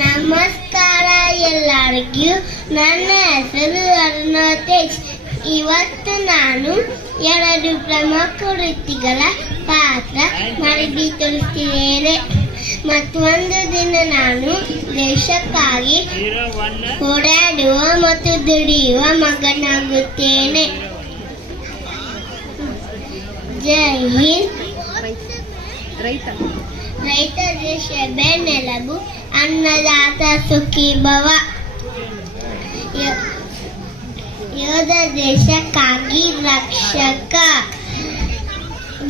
ನಮಸ್ಕಾರ ಎಲ್ಲರಿಗೂ. ನನ್ನ ಹೆಸರು ಅರುಣತೇಜ್. ಇವತ್ತು ನಾನು 2 ಪ್ರಮುಖ ವೃತ್ತಿಗಳ ಪಾತ್ರ ಮಾಡಿ ತೋರಿಸುತ್ತಿದ್ದೇನೆ. ಮತ್ತೊಂದು ದಿನ ನಾನು ದೇಶಕ್ಕಾಗಿ ಹೋರಾಡುವ ಮತ್ತು ದುಡಿಯುವ ಮಗನಾಗುತ್ತೇನೆ. ಜೈ ಹಿಂದ್. ರೈತ ದೇಶ ಬೆನ್ನೆಲುಬು, ಅನ್ನದಾತ ಸುಖಿ ಭವ. ಯೋಧ ದೇಶಕ್ಕಾಗಿ ರಕ್ಷಕ.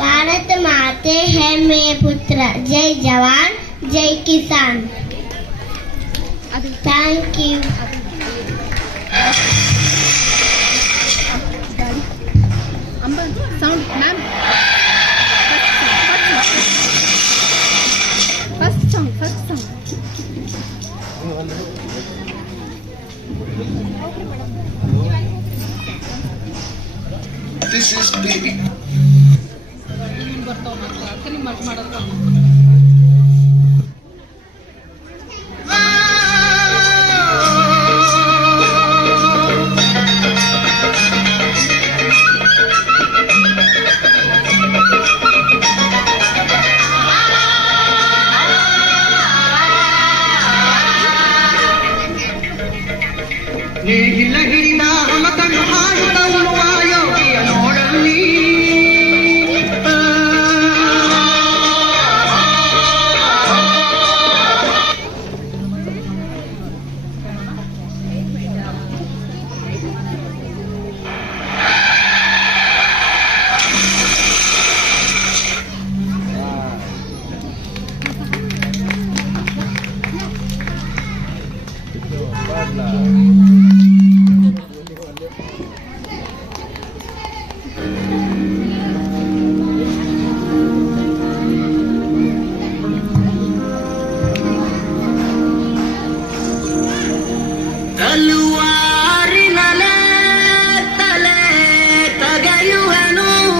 ಭಾರತ ಮಾತೆ ಹೆಮ್ಮೆಯ ಪುತ್ರ. ಜೈ ಜವಾನ್ ಜೈ ಕಿಸಾನ್. Thank you. Sound ma'am. First song. This is baby. ನೇಗಿಲ ಹಿಡಿದ ಹೊಲತನ ಹಾಡುತ್ತ ಉಳುವ ಯೋಗಿಯ ನೋಡಲ್ಲಿ. Bye.